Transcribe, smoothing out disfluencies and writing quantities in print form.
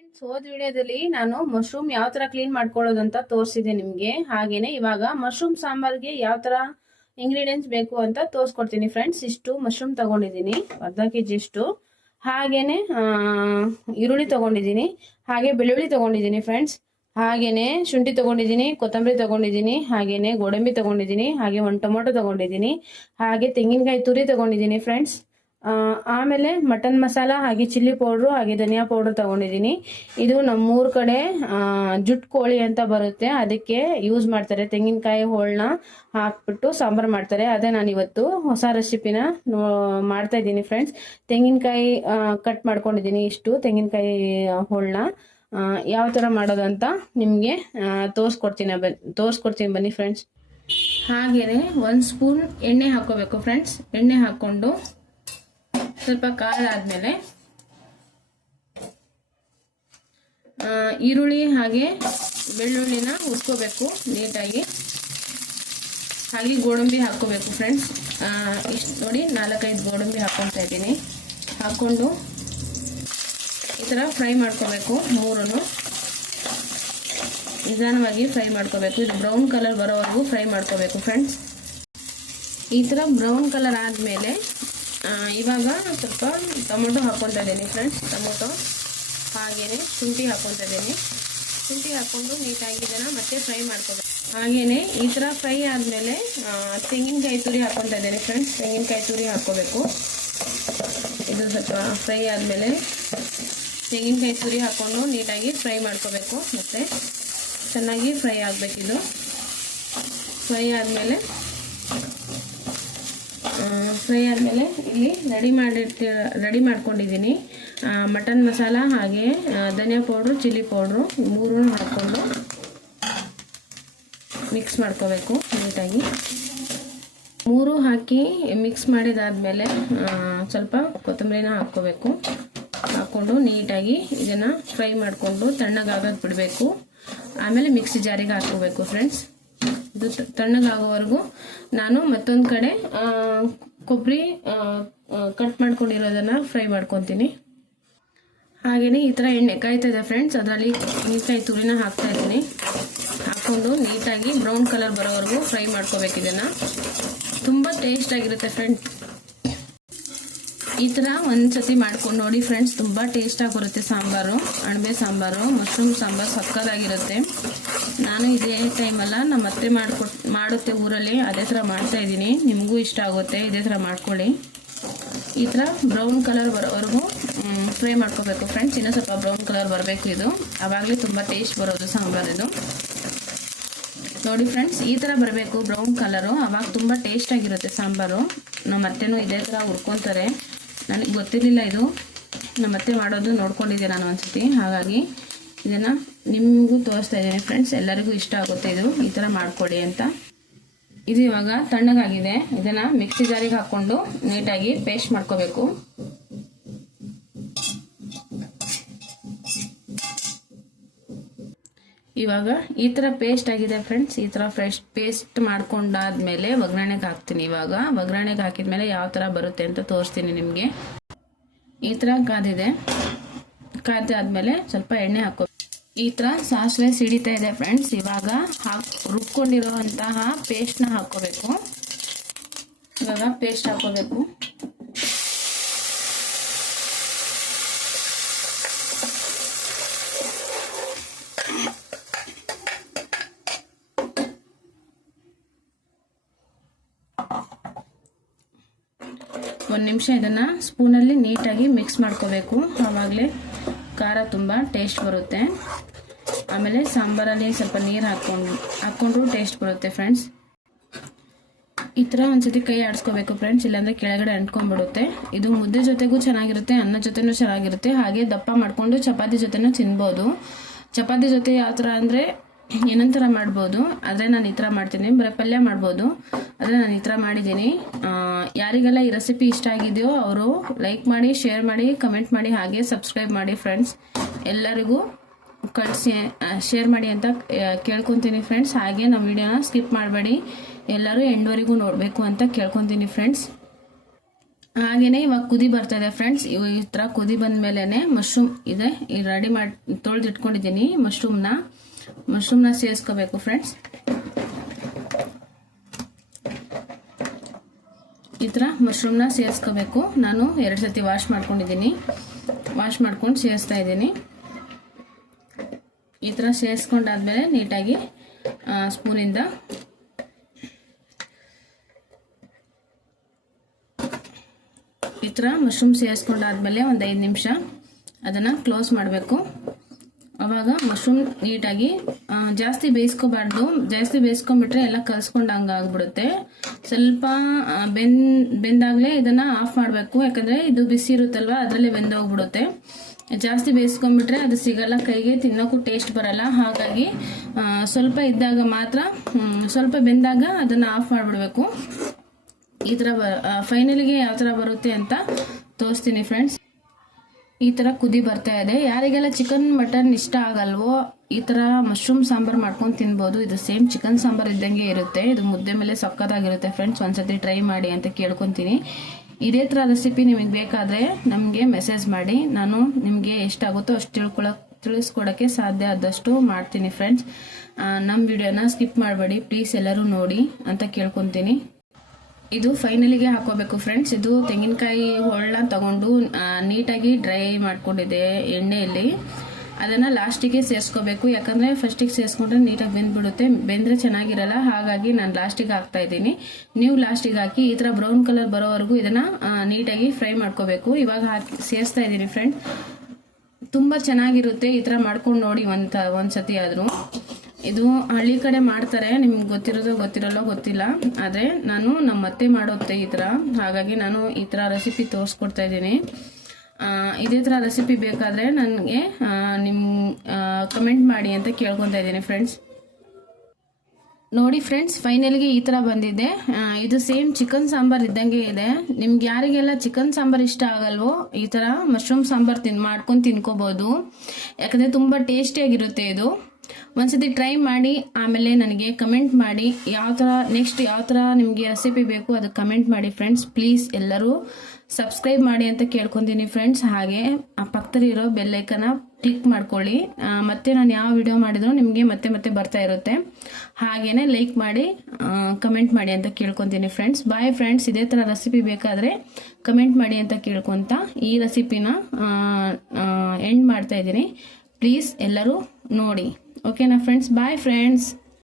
Friends, ಹೋದ ವಿಡಿಯೋದಲ್ಲಿ ನಾನು ಮಶ್ರೂಮ್ ಯಾವ ತರ ಕ್ಲೀನ್ ಮಾಡ್ಕೊಳ್ಳೋದು ಅಂತ ತೋರಿಸಿದೆ ನಿಮ್ಗೆ. ಹಾಗೇನೆ ಇವಾಗ ಮಶ್ರೂಮ್ ಸಾಂಬಾರ್ಗೆ ಯಾವ ತರ ಇಂಗ್ರೀಡಿಯೆಂಟ್ಸ್ ಬೇಕು ಅಂತ ತೋರಿಸ್ಕೊಡ್ತೀನಿ ಫ್ರೆಂಡ್ಸ್. ಇಷ್ಟು ಮಶ್ರೂಮ್ ತಗೊಂಡಿದ್ದೀನಿ, ಅರ್ಧ ಕೆಜಿ ಇಷ್ಟು. ಹಾಗೇನೆ ಈರುಳ್ಳಿ ತಗೊಂಡಿದ್ದೀನಿ, ಹಾಗೆ ಬೆಳ್ಳುಳ್ಳಿ ತಗೊಂಡಿದ್ದೀನಿ ಫ್ರೆಂಡ್ಸ್. ಹಾಗೇನೆ ಶುಂಠಿ ತಗೊಂಡಿದ್ದೀನಿ, ಕೊತ್ತಂಬರಿ ತಗೊಂಡಿದ್ದೀನಿ, ಹಾಗೇನೆ ಗೋಡಂಬಿ ತಗೊಂಡಿದ್ದೀನಿ, ಹಾಗೆ ಒಂದು ಟೊಮೊಟೊ ತಗೊಂಡಿದ್ದೀನಿ, ಹಾಗೆ ತೆಂಗಿನಕಾಯಿ ತುರಿ ತಗೊಂಡಿದ್ದೀನಿ ಫ್ರೆಂಡ್ಸ್. ಆಮೇಲೆ ಮಟನ್ ಮಸಾಲ, ಹಾಗೆ ಚಿಲ್ಲಿ ಪೌಡ್ರು, ಹಾಗೆ ಧನಿಯಾ ಪೌಡ್ರ್ ತಗೊಂಡಿದ್ದೀನಿ. ಇದು ನಮ್ಮೂರ ಕಡೆ ಜುಟ್ ಕೋಳಿ ಅಂತ ಬರುತ್ತೆ, ಅದಕ್ಕೆ ಯೂಸ್ ಮಾಡ್ತಾರೆ. ತೆಂಗಿನಕಾಯಿ ಹೋಳನ್ನ ಹಾಕ್ಬಿಟ್ಟು ಸಾಂಬಾರು ಮಾಡ್ತಾರೆ. ಅದೇ ನಾನು ಇವತ್ತು ಹೊಸ ರೆಸಿಪಿನ ಮಾಡ್ತಾ ಇದ್ದೀನಿ ಫ್ರೆಂಡ್ಸ್. ತೆಂಗಿನಕಾಯಿ ಕಟ್ ಮಾಡ್ಕೊಂಡಿದ್ದೀನಿ, ಇಷ್ಟು ತೆಂಗಿನಕಾಯಿ ಹೋಳನ್ನ ಯಾವ ಥರ ಮಾಡೋದಂತ ನಿಮಗೆ ತೋರಿಸ್ಕೊಡ್ತೀನಿ ಬನ್ನಿ ಫ್ರೆಂಡ್ಸ್. ಹಾಗೇನೆ 1 ಸ್ಪೂನ್ ಎಣ್ಣೆ ಹಾಕೋಬೇಕು ಫ್ರೆಂಡ್ಸ್. ಎಣ್ಣೆ ಹಾಕ್ಕೊಂಡು ಸ್ವಲ್ಪ ಕಾಳಾದ್ಮೇಲೆ ಈರುಳ್ಳಿ ಹಾಗೆ ಬೆಳ್ಳುಳ್ಳಿನ ಹುರ್ಕೋಬೇಕು ನೀಟಾಗಿ. ಹಾಗೆ ಗೋಡಂಬಿ ಹಾಕೋಬೇಕು ಫ್ರೆಂಡ್ಸ್. ಇಷ್ಟು ನೋಡಿ, 4-5 ಗೋಡಂಬಿ ಹಾಕೊತಾ ಇದ್ದೀನಿ. ಹಾಕೊಂಡು ಈ ಥರ ಫ್ರೈ ಮಾಡ್ಕೋಬೇಕು. ಮೂರನ್ನು ನಿಧಾನವಾಗಿ ಫ್ರೈ ಮಾಡ್ಕೋಬೇಕು. ಇದು ಬ್ರೌನ್ ಕಲರ್ ಬರೋವರೆಗೂ ಫ್ರೈ ಮಾಡ್ಕೋಬೇಕು ಫ್ರೆಂಡ್ಸ್. ಈ ಥರ ಬ್ರೌನ್ ಕಲರ್ ಆದಮೇಲೆ ಇವಾಗ ಸ್ವಲ್ಪ ಟೊಮೊಟೊ ಹಾಕ್ಕೊತಾ ಇದ್ದೀನಿ ಫ್ರೆಂಡ್ಸ್. ಟೊಮೊಟೊ ಹಾಗೆಯೇ ಶುಂಠಿ ಹಾಕ್ಕೊತಾ ಇದ್ದೀನಿ. ಶುಂಠಿ ಹಾಕ್ಕೊಂಡು ನೀಟಾಗಿ ಇದನ್ನು ಮತ್ತೆ ಫ್ರೈ ಮಾಡ್ಕೋಬೇಕು. ಹಾಗೆಯೇ ಈ ಥರ ಫ್ರೈ ಆದಮೇಲೆ ತೆಂಗಿನಕಾಯಿ ತುರಿ ಹಾಕ್ಕೊತಾ ಇದ್ದೀನಿ ಫ್ರೆಂಡ್ಸ್. ತೆಂಗಿನಕಾಯಿ ತುರಿ ಹಾಕ್ಕೋಬೇಕು. ಇದು ಸ್ವಲ್ಪ ಫ್ರೈ ಆದಮೇಲೆ ತೆಂಗಿನಕಾಯಿ ತುರಿ ಹಾಕ್ಕೊಂಡು ನೀಟಾಗಿ ಫ್ರೈ ಮಾಡ್ಕೋಬೇಕು. ಮತ್ತು ಚೆನ್ನಾಗಿ ಫ್ರೈ ಆಗಬೇಕಿದು. ಫ್ರೈ ಆದಮೇಲೆ ಇಲ್ಲಿ ರೆಡಿ ಮಾಡ್ಕೊಂಡಿದ್ದೀನಿ ಮಟನ್ ಮಸಾಲ, ಹಾಗೆ ಧನಿಯಾ ಪೌಡ್ರು, ಚಿಲ್ಲಿ ಪೌಡ್ರು, ಮೂರನ್ನು ಹಾಕ್ಕೊಂಡು ಮಿಕ್ಸ್ ಮಾಡ್ಕೋಬೇಕು ನೀಟಾಗಿ. ಮೂರು ಹಾಕಿ ಮಿಕ್ಸ್ ಮಾಡಿದಾದ್ಮೇಲೆ ಸ್ವಲ್ಪ ಕೊತ್ತಂಬರಿನ ಹಾಕ್ಕೋಬೇಕು. ಹಾಕ್ಕೊಂಡು ನೀಟಾಗಿ ಇದನ್ನು ಫ್ರೈ ಮಾಡಿಕೊಂಡು ತಣ್ಣಗಾಗೋದು ಬಿಡಬೇಕು. ಆಮೇಲೆ ಮಿಕ್ಸಿ ಜಾರಿಗೆ ಹಾಕ್ಕೋಬೇಕು ಫ್ರೆಂಡ್ಸ್. ಇದು ತಣ್ಣಗಾಗೋವರೆಗೂ ನಾನು ಮತ್ತೊಂದು ಕಡೆ ಕೊಬ್ಬರಿ ಕಟ್ ಮಾಡ್ಕೊಂಡಿರೋದನ್ನು ಫ್ರೈ ಮಾಡ್ಕೊತೀನಿ. ಹಾಗೆಯೇ ಈ ಥರ ಎಣ್ಣೆ ಕಾಯ್ತಾಯಿದೆ ಫ್ರೆಂಡ್ಸ್. ಅದರಲ್ಲಿ ತೆಂಗಿನಕಾಯಿ ತುರಿನ ಹಾಕ್ತಾ ಇದ್ದೀನಿ. ಹಾಕ್ಕೊಂಡು ನೀಟಾಗಿ ಬ್ರೌನ್ ಕಲರ್ ಬರೋವರೆಗೂ ಫ್ರೈ ಮಾಡ್ಕೋಬೇಕು. ಇದನ್ನು ತುಂಬ ಟೇಸ್ಟಾಗಿರುತ್ತೆ ಫ್ರೆಂಡ್ಸ್. ಈ ಥರ ಒಂದ್ಸತಿ ಮಾಡ್ಕೊಂಡು ನೋಡಿ ಫ್ರೆಂಡ್ಸ್, ತುಂಬ ಟೇಸ್ಟಾಗಿ ಬರುತ್ತೆ ಸಾಂಬಾರು. ಅಣಬೆ ಸಾಂಬಾರು, ಮಶ್ರೂಮ್ ಸಾಂಬಾರು ಸಕ್ಕತ್ತಾಗಿರುತ್ತೆ. ನಾನು ಇದೇ ಟೈಮಲ್ಲ ನಮ್ಮ ಅತ್ತೆ ಮಾಡುತ್ತೆ ಊರಲ್ಲಿ, ಅದೇ ಥರ ಮಾಡ್ತಾಯಿದ್ದೀನಿ. ನಿಮಗೂ ಇಷ್ಟ ಆಗುತ್ತೆ, ಇದೇ ಥರ ಮಾಡ್ಕೊಳ್ಳಿ. ಈ ಥರ ಬ್ರೌನ್ ಕಲರ್ ಬರೋವರೆಗೂ ಫ್ರೈ ಮಾಡ್ಕೋಬೇಕು ಫ್ರೆಂಡ್ಸ್. ಇನ್ನೂ ಸ್ವಲ್ಪ ಬ್ರೌನ್ ಕಲರ್ ಬರಬೇಕು. ಇದು ಆವಾಗಲೇ ತುಂಬ ಟೇಸ್ಟ್ ಬರೋದು ಸಾಂಬಾರಿದು. ನೋಡಿ ಫ್ರೆಂಡ್ಸ್, ಈ ಥರ ಬರಬೇಕು ಬ್ರೌನ್ ಕಲರು, ಆವಾಗ ತುಂಬ ಟೇಸ್ಟಾಗಿರುತ್ತೆ ಸಾಂಬಾರು. ನಮ್ಮ ಅತ್ತೆನೂ ಇದೇ ಥರ ಹುರ್ಕೊತಾರೆ. ನನಗೆ ಗೊತ್ತಿರಲಿಲ್ಲ ಇದು, ನಮ್ಮ ಅತ್ತೆ ಮಾಡೋದು ನೋಡ್ಕೊಂಡಿದ್ದೆ ನಾನು ಒಂದ್ಸತಿ. ಹಾಗಾಗಿ ಇದನ್ನು ನಿಮಗೂ ತೋರಿಸ್ತಾ ಇದ್ದೀನಿ ಫ್ರೆಂಡ್ಸ್. ಎಲ್ಲರಿಗೂ ಇಷ್ಟ ಆಗುತ್ತೆ ಇದು, ಈ ಥರ ಮಾಡ್ಕೊಡಿ ಅಂತ. ಇದು ಇವಾಗ ತಣ್ಣಗಾಗಿದೆ. ಇದನ್ನು ಮಿಕ್ಸಿ ಜಾರಿಗೆ ಹಾಕ್ಕೊಂಡು ನೀಟಾಗಿ ಪೇಸ್ಟ್ ಮಾಡ್ಕೋಬೇಕು. ಇವಾಗ ಈ ಥರ ಪೇಸ್ಟ್ ಆಗಿದೆ ಫ್ರೆಂಡ್ಸ್. ಈ ಥರ ಪೇಸ್ಟ್ ಮಾಡ್ಕೊಂಡಾದ್ಮೇಲೆ ಒಗ್ಗರಣೆಗೆ ಹಾಕ್ತೀನಿ. ಇವಾಗ ಒಗ್ಗರಣೆಗೆ ಹಾಕಿದ್ಮೇಲೆ ಯಾವ ಥರ ಬರುತ್ತೆ ಅಂತ ತೋರಿಸ್ತೀನಿ ನಿಮಗೆ. ಈ ಥರ ಕಾದಾದ್ಮೇಲೆ ಸ್ವಲ್ಪ ಎಣ್ಣೆ ಹಾಕೋ. ಈ ಥರ ಸಾಸಿವೆ ಸಿಡಿತಾ ಇದೆ ಫ್ರೆಂಡ್ಸ್. ಇವಾಗ ರುಬ್ಕೊಂಡಿರುವಂತಹ ಪೇಸ್ಟ್ನ ಹಾಕ್ಕೋಬೇಕು. ಇವಾಗ ಪೇಸ್ಟ್ ಹಾಕ್ಕೋಬೇಕು. ಒಂದು ನಿಮಿಷ ಇದನ್ನು ಸ್ಪೂನಲ್ಲಿ ನೀಟಾಗಿ ಮಿಕ್ಸ್ ಮಾಡ್ಕೋಬೇಕು. ಆವಾಗಲೇ ಖಾರ ತುಂಬ ಟೇಸ್ಟ್ ಬರುತ್ತೆ. ಆಮೇಲೆ ಸಾಂಬಾರಲ್ಲಿ ಸ್ವಲ್ಪ ನೀರು ಹಾಕ್ಕೊಂಡ್ರು ಟೇಸ್ಟ್ ಬರುತ್ತೆ ಫ್ರೆಂಡ್ಸ್. ಈ ಥರ ಒಂದ್ಸತಿ ಕೈ ಆಡಿಸ್ಕೋಬೇಕು ಫ್ರೆಂಡ್ಸ್, ಇಲ್ಲಾಂದರೆ ಕೆಳಗಡೆ ಅಂಟ್ಕೊಂಡ್ಬಿಡುತ್ತೆ. ಇದು ಮುದ್ದೆ ಜೊತೆಗೂ ಚೆನ್ನಾಗಿರುತ್ತೆ, ಅನ್ನ ಜೊತೆನೂ ಚೆನ್ನಾಗಿರುತ್ತೆ. ಹಾಗೆ ದಪ್ಪ ಮಾಡಿಕೊಂಡು ಚಪಾತಿ ಜೊತೆನೂ ತಿನ್ಬೋದು. ಚಪಾತಿ ಜೊತೆ ಯಾವ ಥರ ಅಂದರೆ ಏನೊಂದು ಥರ ಮಾಡ್ಬೋದು, ಆದರೆ ನಾನು ಈ ಥರ ಮಾಡ್ತೀನಿ. ಬರೀ ಪಲ್ಯ ಮಾಡ್ಬೋದು, ಆದರೆ ನಾನು ಈ ಥರ ಮಾಡಿದ್ದೀನಿ. ಯಾರಿಗೆಲ್ಲ ಈ ರೆಸಿಪಿ ಇಷ್ಟ ಆಗಿದೆಯೋ ಅವರು ಲೈಕ್ ಮಾಡಿ, ಶೇರ್ ಮಾಡಿ, ಕಮೆಂಟ್ ಮಾಡಿ, ಹಾಗೆ ಸಬ್ಸ್ಕ್ರೈಬ್ ಮಾಡಿ ಫ್ರೆಂಡ್ಸ್. ಎಲ್ಲರಿಗೂ ಕಳಿಸಿ ಶೇರ್ ಮಾಡಿ ಅಂತ ಕೇಳ್ಕೊತೀನಿ ಫ್ರೆಂಡ್ಸ್. ಹಾಗೆ ನಮ್ಮ ವಿಡಿಯೋನ ಸ್ಕಿಪ್ ಮಾಡಬೇಡಿ, ಎಲ್ಲರೂ ಎಂಡ್ವರೆಗೂ ನೋಡಬೇಕು ಅಂತ ಕೇಳ್ಕೊತೀನಿ ಫ್ರೆಂಡ್ಸ್. ಹಾಗೇನೆ ಇವಾಗ ಕುದಿ ಬರ್ತಾ ಇದೆ ಫ್ರೆಂಡ್ಸ್. ಈ ತರ ಕುದಿ ಬಂದ ಮೇಲೆನೆ ಮಶ್ರೂಮ್ ಇದೆ ರೆಡಿ ಮಾಡಿ ತೊಳೆದಿಟ್ಕೊಂಡಿದ್ದೀನಿ. ಮಶ್ರೂಮ್ನ ಸೇರಿಸ್ಕೋಬೇಕು ಫ್ರೆಂಡ್ಸ್. ಈ ತರ ಮಶ್ರೂಮ್ನ ಸೇರಿಸ್ಕೋಬೇಕು. ನಾನು 2 ಸತಿ ವಾಶ್ ಮಾಡ್ಕೊಂಡಿದ್ದೀನಿ. ವಾಶ್ ಮಾಡ್ಕೊಂಡು ಸೇರಿಸ್ತಾ ಇದ್ದೀನಿ. ಈ ತರ ಸೇರಿಸ್ಕೊಂಡಾದ್ಮೇಲೆ ನೀಟಾಗಿ ಸ್ಪೂನಿಂದ ಈ ತರ ಮಶ್ರೂಮ್ ಸೇರಿಸ್ಕೊಂಡಾದ್ಮೇಲೆ ಒಂದು 5 ನಿಮಿಷ ಅದನ್ನ ಕ್ಲೋಸ್ ಮಾಡಬೇಕು. ಅವಾಗ ಮಶ್ರೂಮ್ ನೀಟಾಗಿ ಜಾಸ್ತಿ ಬೇಯಿಸ್ಕೋಬಾರ್ದು. ಜಾಸ್ತಿ ಬೇಯಿಸ್ಕೊಂಡ್ಬಿಟ್ರೆ ಎಲ್ಲ ಕಲ್ಸ್ಕೊಂಡಂಗೆ ಆಗ್ಬಿಡುತ್ತೆ. ಸ್ವಲ್ಪ ಬೆಂದಾಗಲೇ ಇದನ್ನ ಆಫ್ ಮಾಡಬೇಕು. ಯಾಕಂದ್ರೆ ಇದು ಬಿಸಿ ಇರುತ್ತಲ್ವ, ಅದರಲ್ಲೇ ಬೆಂದೋಗ್ಬಿಡುತ್ತೆ. ಜಾಸ್ತಿ ಬೇಯಿಸ್ಕೊಂಡ್ಬಿಟ್ರೆ ಅದು ಸಿಗಲ್ಲ ಕೈಗೆ, ತಿನ್ನೋಕ್ಕೂ ಟೇಸ್ಟ್ ಬರಲ್ಲ. ಹಾಗಾಗಿ ಸ್ವಲ್ಪ ಇದ್ದಾಗ ಮಾತ್ರ, ಸ್ವಲ್ಪ ಬೆಂದಾಗ ಅದನ್ನ ಆಫ್ ಮಾಡಿಬಿಡ್ಬೇಕು. ಈ ಥರ ಫೈನಲಿಗೆ ಯಾವ ಥರ ಬರುತ್ತೆ ಅಂತ ತೋರಿಸ್ತೀನಿ ಫ್ರೆಂಡ್ಸ್. ಈ ಥರ ಕುದಿ ಬರ್ತಾ ಇದೆ. ಯಾರಿಗೆಲ್ಲ ಚಿಕನ್ ಮಟನ್ ಇಷ್ಟ ಆಗಲ್ವೋ ಈ ಥರ ಮಶ್ರೂಮ್ ಸಾಂಬಾರ್ ಮಾಡ್ಕೊಂಡು ತಿನ್ಬೋದು. ಇದು ಸೇಮ್ ಚಿಕನ್ ಸಾಂಬಾರ್ ಇದ್ದಂಗೆ ಇರುತ್ತೆ. ಇದು ಮುದ್ದೆ ಮೇಲೆ ಸಕ್ಕತ್ತಾಗಿರುತ್ತೆ ಫ್ರೆಂಡ್ಸ್. ಒಂದ್ಸತಿ ಟ್ರೈ ಮಾಡಿ ಅಂತ ಕೇಳ್ಕೊತೀನಿ. ಇದೇ ಥರ ರೆಸಿಪಿ ನಿಮಗೆ ಬೇಕಾದರೆ ನಮಗೆ ಮೆಸೇಜ್ ಮಾಡಿ. ನಾನು ನಿಮಗೆ ಎಷ್ಟಾಗುತ್ತೋ ಅಷ್ಟು ತಿಳಿಸ್ಕೊಡೋಕ್ಕೆ ಸಾಧ್ಯ ಆದಷ್ಟು ಮಾಡ್ತೀನಿ ಫ್ರೆಂಡ್ಸ್. ನಮ್ಮ ವಿಡಿಯೋನ ಸ್ಕಿಪ್ ಮಾಡಬೇಡಿ ಪ್ಲೀಸ್, ಎಲ್ಲರೂ ನೋಡಿ ಅಂತ ಕೇಳ್ಕೊತೀನಿ. ಇದು ಫೈನಲಿಗೆ ಹಾಕೋಬೇಕು ಫ್ರೆಂಡ್ಸ್. ಇದು ತೆಂಗಿನಕಾಯಿ ಹೊಳ್ಳ ತಗೊಂಡು ನೀಟಾಗಿ ಡ್ರೈ ಮಾಡ್ಕೊಂಡಿದೆ ಎಣ್ಣೆಯಲ್ಲಿ. ಅದನ್ನ ಲಾಸ್ಟಿಗೆ ಸೇರಿಸ್ಕೋಬೇಕು. ಯಾಕಂದ್ರೆ ಫಸ್ಟಿಗೆ ಸೇರಿಸ್ಕೊಂಡ್ರೆ ನೀಟಾಗಿ ಬೆಂದ್ಬಿಡುತ್ತೆ, ಬೆಂದ್ರೆ ಚೆನ್ನಾಗಿರಲ್ಲ. ಹಾಗಾಗಿ ನಾನು ಲಾಸ್ಟಿಗೆ ಹಾಕ್ತಾ ಇದ್ದೀನಿ. ನೀವು ಲಾಸ್ಟಿಗೆ ಹಾಕಿ ಈ ತರ ಬ್ರೌನ್ ಕಲರ್ ಬರೋವರೆಗೂ ಇದನ್ನ ನೀಟಾಗಿ ಫ್ರೈ ಮಾಡ್ಕೋಬೇಕು. ಇವಾಗ ಸೇರಿಸ್ತಾ ಇದ್ದೀನಿ ಫ್ರೆಂಡ್. ತುಂಬಾ ಚೆನ್ನಾಗಿರುತ್ತೆ. ಈ ತರ ಮಾಡ್ಕೊಂಡು ನೋಡಿ ಒಂದ್ಸತಿ ಆದ್ರೂ. ಇದು ಹಳ್ಳಿ ಕಡೆ ಮಾಡ್ತಾರೆ, ನಿಮ್ಗೆ ಗೊತ್ತಿರಲ್ಲೋ ಗೊತ್ತಿಲ್ಲ. ಆದ್ರೆ ನಾನು ನಮ್ಮ ಅತ್ತೆ ಮಾಡೋತ್ತೆ ಈ ತರ. ಹಾಗಾಗಿ ನಾನು ಈ ತರ ರೆಸಿಪಿ ತೋರಿಸ್ಕೊಡ್ತಾ ಇದ್ದೀನಿ. ಇದೇ ತರ ರೆಸಿಪಿ ಬೇಕಾದ್ರೆ ನನಗೆ ಕಮೆಂಟ್ ಮಾಡಿ ಅಂತ ಕೇಳ್ಕೊತಾ ಇದ್ದೀನಿ ಫ್ರೆಂಡ್ಸ್. ನೋಡಿ ಫ್ರೆಂಡ್ಸ್, ಫೈನಲ್ಗೆ ಈ ತರ ಬಂದಿದೆ. ಇದು ಸೇಮ್ ಚಿಕನ್ ಸಾಂಬಾರ್ ಇದ್ದಂಗೆ ಇದೆ. ನಿಮ್ಗೆ ಯಾರಿಗೆಲ್ಲ ಚಿಕನ್ ಸಾಂಬಾರ್ ಇಷ್ಟ ಆಗಲ್ವೋ ಈ ತರ ಮಶ್ರೂಮ್ ಸಾಂಬಾರ್ ಮಾಡ್ಕೊಂಡು ತಿನ್ಕೋಬಹುದು. ಯಾಕಂದ್ರೆ ತುಂಬಾ ಟೇಸ್ಟಿಯಾಗಿರುತ್ತೆ ಇದು. ಒಂದ್ಸತಿ ಟ್ರೈ ಮಾಡಿ ಆಮೇಲೆ ನನಗೆ ಕಮೆಂಟ್ ಮಾಡಿ ನೆಕ್ಸ್ಟ್ ಯಾವ ಥರ ನಿಮಗೆ ರೆಸಿಪಿ ಬೇಕು ಅದು ಕಮೆಂಟ್ ಮಾಡಿ ಫ್ರೆಂಡ್ಸ್. ಪ್ಲೀಸ್ ಎಲ್ಲರೂ ಸಬ್ಸ್ಕ್ರೈಬ್ ಮಾಡಿ ಅಂತ ಕೇಳ್ಕೊತೀನಿ ಫ್ರೆಂಡ್ಸ್. ಹಾಗೆ ಆ ಪಕ್ಕದಲ್ಲಿರೋ ಬೆಲ್ ಐಕನ್ನ ಕ್ಲಿಕ್ ಮಾಡ್ಕೊಳ್ಳಿ. ಮತ್ತೆ ನಾನು ಯಾವ ವಿಡಿಯೋ ಮಾಡಿದ್ರು ನಿಮಗೆ ಮತ್ತೆ ಬರ್ತಾ ಇರುತ್ತೆ. ಹಾಗೇನೆ ಲೈಕ್ ಮಾಡಿ ಕಮೆಂಟ್ ಮಾಡಿ ಅಂತ ಕೇಳ್ಕೊತೀನಿ ಫ್ರೆಂಡ್ಸ್. Bye friends. ಇದೇ ಥರ ರೆಸಿಪಿ ಬೇಕಾದರೆ ಕಮೆಂಟ್ ಮಾಡಿ ಅಂತ ಕೇಳ್ಕೊತ ಈ ರೆಸಿಪಿನ ಎಂಡ್ ಮಾಡ್ತಾ ಇದ್ದೀನಿ. ಪ್ಲೀಸ್ ಎಲ್ಲರೂ ನೋಡಿ. ಓಕೆನಾ ಫ್ರೆಂಡ್ಸ್? Bye friends.